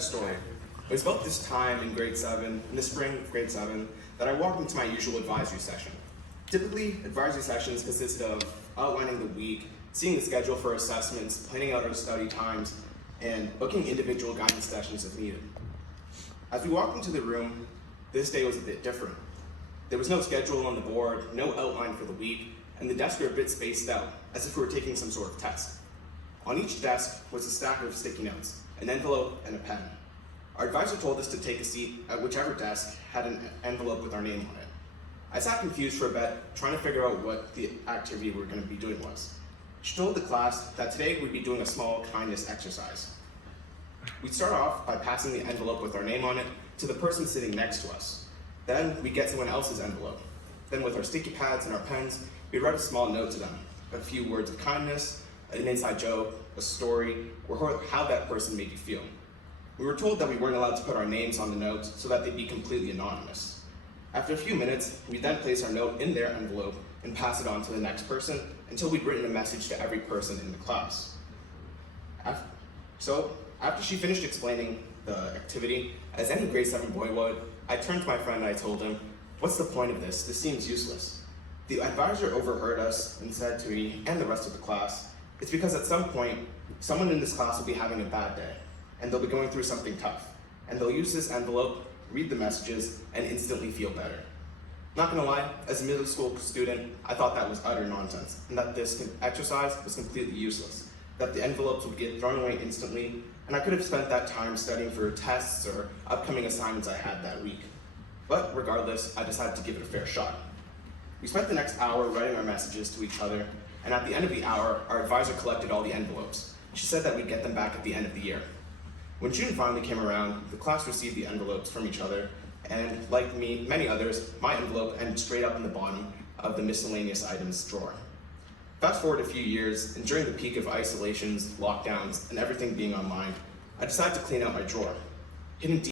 Story. It was about this time in grade 7, in the spring of grade 7, that I walked into my usual advisory session. Typically, advisory sessions consist of outlining the week, seeing the schedule for assessments, planning out our study times, and booking individual guidance sessions if needed. As we walked into the room, this day was a bit different. There was no schedule on the board, no outline for the week, and the desks were a bit spaced out, as if we were taking some sort of test. On each desk was a stack of sticky notes, an envelope, and a pen. Our advisor told us to take a seat at whichever desk had an envelope with our name on it. I sat confused for a bit, trying to figure out what the activity we were going to be doing was. She told the class that today we'd be doing a small kindness exercise. We'd start off by passing the envelope with our name on it to the person sitting next to us. Then we'd get someone else's envelope. Then with our sticky pads and our pens, we'd write a small note to them, a few words of kindness, an inside joke, a story, or how that person made you feel. We were told that we weren't allowed to put our names on the notes so that they'd be completely anonymous. After a few minutes, we'd then place our note in their envelope and pass it on to the next person until we'd written a message to every person in the class. After she finished explaining the activity, as any grade 7 boy would, I turned to my friend and I told him, "What's the point of this? This seems useless." The advisor overheard us and said to me and the rest of the class, "It's because at some point, someone in this class will be having a bad day, and they'll be going through something tough, and they'll use this envelope, read the messages, and instantly feel better." Not gonna lie, as a middle school student, I thought that was utter nonsense, and that this exercise was completely useless, that the envelopes would get thrown away instantly, and I could have spent that time studying for tests or upcoming assignments I had that week. But regardless, I decided to give it a fair shot. We spent the next hour writing our messages to each other, and at the end of the hour, our advisor collected all the envelopes. She said that we'd get them back at the end of the year. When June finally came around, the class received the envelopes from each other, and like me, many others, my envelope ended straight up in the bottom of the miscellaneous items drawer. Fast forward a few years, and during the peak of isolations, lockdowns, and everything being online, I decided to clean out my drawer. Hidden deep